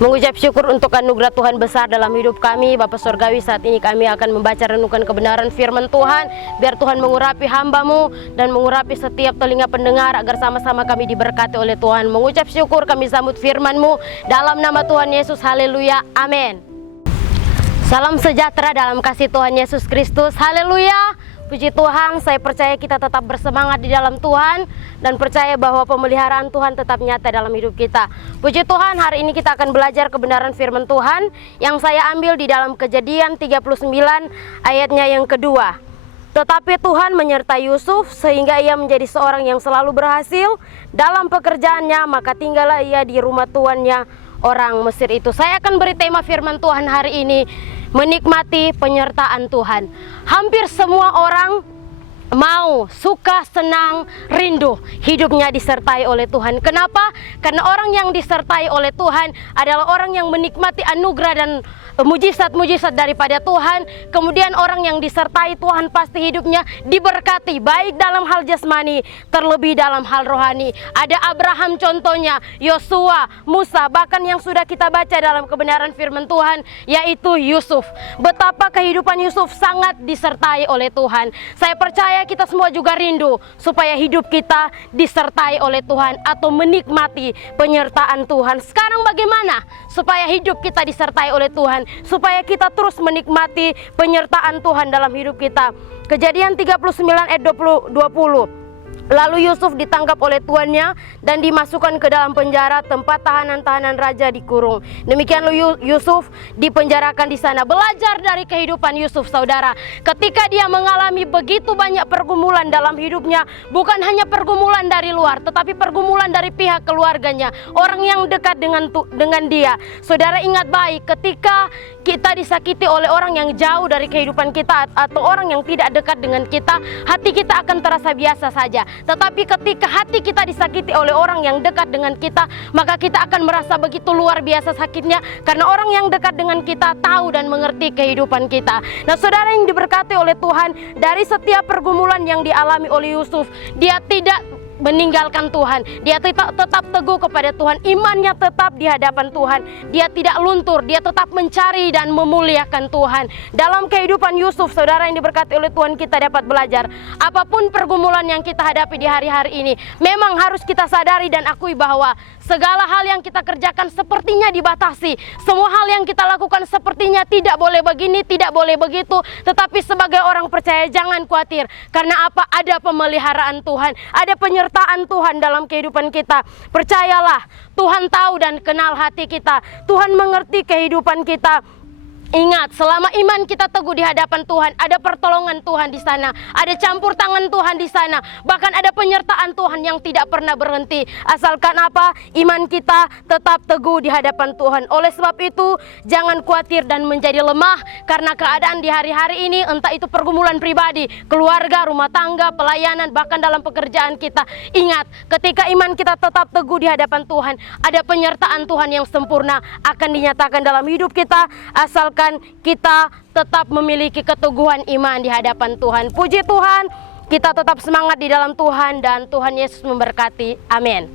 Mengucap syukur untuk anugerah Tuhan besar dalam hidup kami. Bapa Surgawi, saat ini kami akan membaca renungkan kebenaran firman Tuhan. Biar Tuhan mengurapi hamba-Mu dan mengurapi setiap telinga pendengar, agar sama-sama kami diberkati oleh Tuhan. Mengucap syukur kami sambut firman-Mu dalam nama Tuhan Yesus. Haleluya, amin. Salam sejahtera dalam kasih Tuhan Yesus Kristus. Haleluya. Puji Tuhan, saya percaya kita tetap bersemangat di dalam Tuhan dan percaya bahwa pemeliharaan Tuhan tetap nyata dalam hidup kita. Puji Tuhan, hari ini kita akan belajar kebenaran firman Tuhan yang saya ambil di dalam Kejadian 39 ayatnya yang kedua. Tetapi Tuhan menyertai Yusuf sehingga ia menjadi seorang yang selalu berhasil dalam pekerjaannya, maka tinggallah ia di rumah tuannya orang Mesir itu. Saya akan beri tema firman Tuhan hari ini, menikmati penyertaan Tuhan. Hampir semua orang mau, suka, senang, rindu hidupnya disertai oleh Tuhan. Kenapa? Karena orang yang disertai oleh Tuhan adalah orang yang menikmati anugerah dan mujizat-mujizat daripada Tuhan. Kemudian orang yang disertai Tuhan pasti hidupnya diberkati, baik dalam hal jasmani, terlebih dalam hal rohani. Ada Abraham contohnya, Yosua, Musa, bahkan yang sudah kita baca dalam kebenaran firman Tuhan, yaitu Yusuf. Betapa kehidupan Yusuf sangat disertai oleh Tuhan. Saya percaya kita semua juga rindu supaya hidup kita disertai oleh Tuhan atau menikmati penyertaan Tuhan. Sekarang bagaimana supaya hidup kita disertai oleh Tuhan, supaya kita terus menikmati penyertaan Tuhan dalam hidup kita? Kejadian 39 ayat 20. Lalu Yusuf ditangkap oleh tuannya dan dimasukkan ke dalam penjara, tempat tahanan-tahanan raja dikurung. Demikian Yusuf dipenjarakan di sana. Belajar dari kehidupan Yusuf, saudara. Ketika dia mengalami begitu banyak pergumulan dalam hidupnya, bukan hanya pergumulan dari luar, tetapi pergumulan dari pihak keluarganya, orang yang dekat dengan dia. Saudara ingat baik, ketika kita disakiti oleh orang yang jauh dari kehidupan kita atau orang yang tidak dekat dengan kita, hati kita akan terasa biasa saja. Tetapi ketika hati kita disakiti oleh orang yang dekat dengan kita, maka kita akan merasa begitu luar biasa sakitnya, karena orang yang dekat dengan kita tahu dan mengerti kehidupan kita. Nah, saudara yang diberkati oleh Tuhan, dari setiap pergumulan yang dialami oleh Yusuf, dia tidak meninggalkan Tuhan. Dia tetap teguh kepada Tuhan, imannya tetap di hadapan Tuhan. Dia tidak luntur, dia tetap mencari dan memuliakan Tuhan. Dalam kehidupan Yusuf, saudara yang diberkati oleh Tuhan, kita dapat belajar, apapun pergumulan yang kita hadapi di hari-hari ini, memang harus kita sadari dan akui bahwa segala hal yang kita kerjakan sepertinya dibatasi. Semua hal yang kita lakukan sepertinya tidak boleh begini, tidak boleh begitu. Tetapi sebagai orang percaya, jangan khawatir. Karena apa? Ada pemeliharaan Tuhan, ada penyertaan Tuhan dalam kehidupan kita. Percayalah, Tuhan tahu dan kenal hati kita. Tuhan mengerti kehidupan kita. Ingat, selama iman kita teguh di hadapan Tuhan, ada pertolongan Tuhan di sana, ada campur tangan Tuhan di sana, bahkan ada penyertaan Tuhan yang tidak pernah berhenti. Asalkan apa? Iman kita tetap teguh di hadapan Tuhan. Oleh sebab itu, jangan khawatir dan menjadi lemah karena keadaan di hari-hari ini, entah itu pergumulan pribadi, keluarga, rumah tangga, pelayanan, bahkan dalam pekerjaan kita. Ingat, ketika iman kita tetap teguh di hadapan Tuhan, ada penyertaan Tuhan yang sempurna akan dinyatakan dalam hidup kita, asalkan kita tetap memiliki keteguhan iman di hadapan Tuhan. Puji Tuhan, kita tetap semangat di dalam Tuhan dan Tuhan Yesus memberkati. Amin.